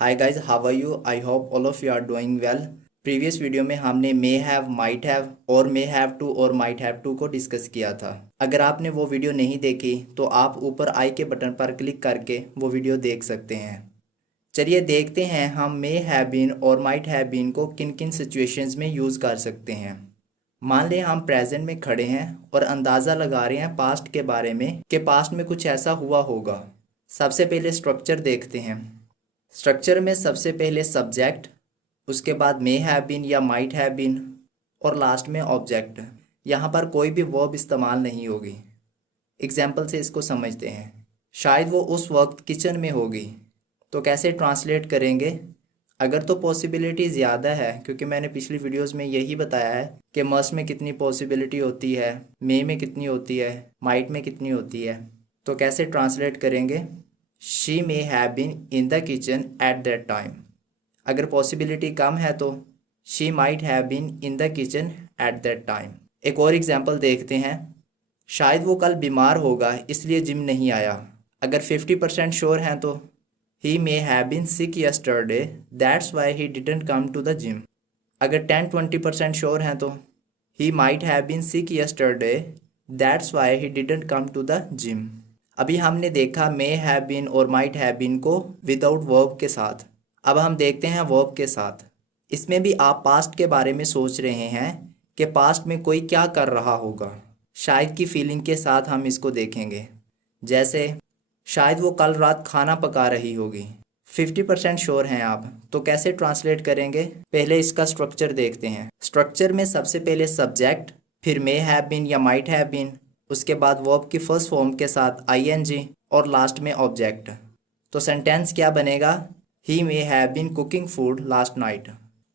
Hi guys, how are you? I hope all of you are doing well. Previous video में हमने may have, might have और may have to और might have to को discuss किया था। अगर आपने वो वीडियो नहीं देखी तो आप ऊपर आई के बटन पर क्लिक करके वो वीडियो देख सकते हैं। चलिए देखते हैं हम मे हैव बीन और माइट हैव बीन को किन किन सिचुएशंस में यूज़ कर सकते हैं। मान लें हम प्रेजेंट में खड़े हैं और अंदाज़ा लगा रहे हैं पास्ट के बारे में कि पास्ट में कुछ ऐसा हुआ होगा। सबसे पहले स्ट्रक्चर देखते हैं। स्ट्रक्चर में सबसे पहले सब्जेक्ट, उसके बाद मे हैव बीन या माइट हैव बीन और लास्ट में ऑब्जेक्ट। यहाँ पर कोई भी वर्ब इस्तेमाल नहीं होगी। एग्जाम्पल से इसको समझते हैं। शायद वो उस वक्त किचन में होगी, तो कैसे ट्रांसलेट करेंगे? अगर तो पॉसिबिलिटी ज़्यादा है, क्योंकि मैंने पिछली वीडियोस में यही बताया है कि मस्ट में कितनी पॉसिबिलिटी होती है, मे में कितनी होती है, माइट में कितनी होती है, तो कैसे ट्रांसलेट करेंगे? She may have been in the kitchen at that time। अगर पॉसिबिलिटी कम है तो she might have been in the kitchen at that time। एक और एग्जांपल देखते हैं। शायद वो कल बीमार होगा इसलिए जिम नहीं आया। अगर 50% श्योर हैं तो he may have been sick yesterday, that's why he didn't come to the gym। अगर 10-20% श्योर हैं तो he might have been sick yesterday, that's why he didn't come to the gym। अभी हमने देखा मे हैव बीन और might have been को without verb के साथ। अब हम देखते हैं वर्ब के साथ। इसमें भी आप पास्ट के बारे में सोच रहे हैं कि पास्ट में कोई क्या कर रहा होगा। शायद की फीलिंग के साथ हम इसको देखेंगे। जैसे शायद वो कल रात खाना पका रही होगी। 50% श्योर हैं आप, तो कैसे ट्रांसलेट करेंगे? पहले इसका स्ट्रक्चर देखते हैं। स्ट्रक्चर में सबसे पहले सब्जेक्ट, फिर मे हैव बीन या माइट हैव बीन, उसके बाद वर्ब की फर्स्ट फॉर्म के साथ आईएनजी और लास्ट में ऑब्जेक्ट। तो सेंटेंस क्या बनेगा? He may have been cooking food last night.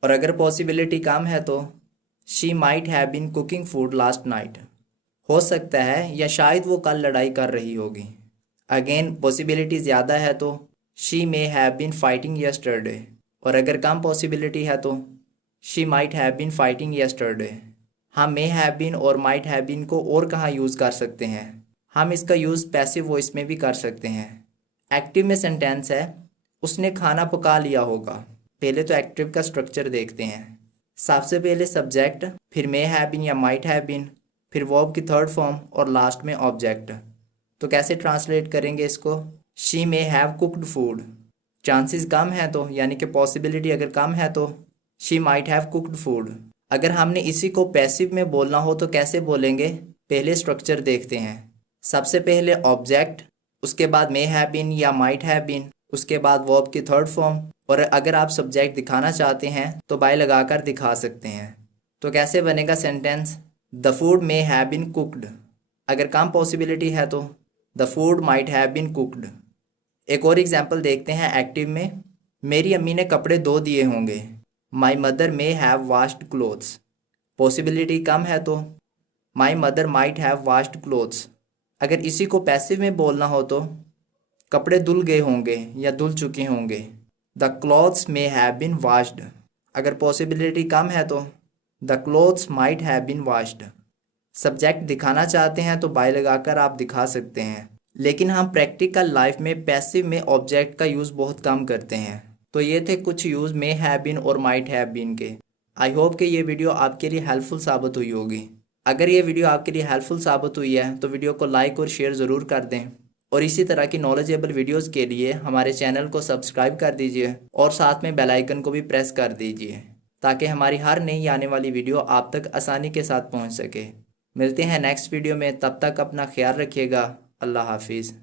और अगर पॉसिबिलिटी कम है तो she might have been cooking food last night. हो सकता है या शायद वो कल लड़ाई कर रही होगी। अगेन पॉसिबिलिटी ज़्यादा है तो she may have been fighting yesterday. और अगर कम पॉसिबिलिटी है तो she might have been fighting yesterday. हम मे हैव बीन और माइट हैव बीन को और कहाँ यूज़ कर सकते हैं? हम इसका यूज़ पैसिव वॉइस में भी कर सकते हैं। एक्टिव में सेंटेंस है उसने खाना पका लिया होगा। पहले तो एक्टिव का स्ट्रक्चर देखते हैं। सबसे पहले सब्जेक्ट, फिर मे हैव बीन या माइट हैव बीन, फिर वर्ब की थर्ड फॉर्म और लास्ट में ऑब्जेक्ट। तो कैसे ट्रांसलेट करेंगे इसको? She may have cooked food. Chances कम है तो, यानी कि पॉसिबिलिटी अगर कम है तो she might have cooked food. अगर हमने इसी को पैसिव में बोलना हो तो कैसे बोलेंगे? पहले स्ट्रक्चर देखते हैं। सबसे पहले ऑब्जेक्ट, उसके बाद मे हैव बीन या माइट हैव बीन, उसके बाद वर्ब की थर्ड फॉर्म, और अगर आप सब्जेक्ट दिखाना चाहते हैं तो बाय लगाकर दिखा सकते हैं। तो कैसे बनेगा sentence? The food may have been cooked. अगर कम पॉसिबिलिटी है तो the food might have been cooked. एक और एग्जाम्पल देखते हैं एक्टिव में। मेरी अम्मी ने कपड़े धो दिए होंगे। My mother may have washed clothes. Possibility कम है तो my mother might have washed clothes. अगर इसी को पैसिव में बोलना हो तो कपड़े धुल गए होंगे या धुल चुके होंगे। The clothes may have been washed. अगर पॉसिबिलिटी कम है तो the clothes might have been washed. Subject दिखाना चाहते हैं तो बाय लगाकर आप दिखा सकते हैं, लेकिन हम प्रैक्टिकल लाइफ में पैसिव में ऑब्जेक्ट का यूज़ बहुत कम करते हैं। तो ये थे कुछ यूज़ मे हैव बीन और माइट हैव बीन के। आई होप कि ये वीडियो आपके लिए हेल्पफुल साबित हुई होगी। अगर ये वीडियो आपके लिए हेल्पफुल साबित हुई है तो वीडियो को लाइक और शेयर ज़रूर कर दें, और इसी तरह की नॉलेजेबल वीडियोस के लिए हमारे चैनल को सब्सक्राइब कर दीजिए और साथ में बेल आइकन को भी प्रेस कर दीजिए, ताकि हमारी हर नई आने वाली वीडियो आप तक आसानी के साथ पहुँच सके। मिलते हैं नेक्स्ट वीडियो में, तब तक अपना ख्याल रखिएगा। अल्लाह हाफिज़।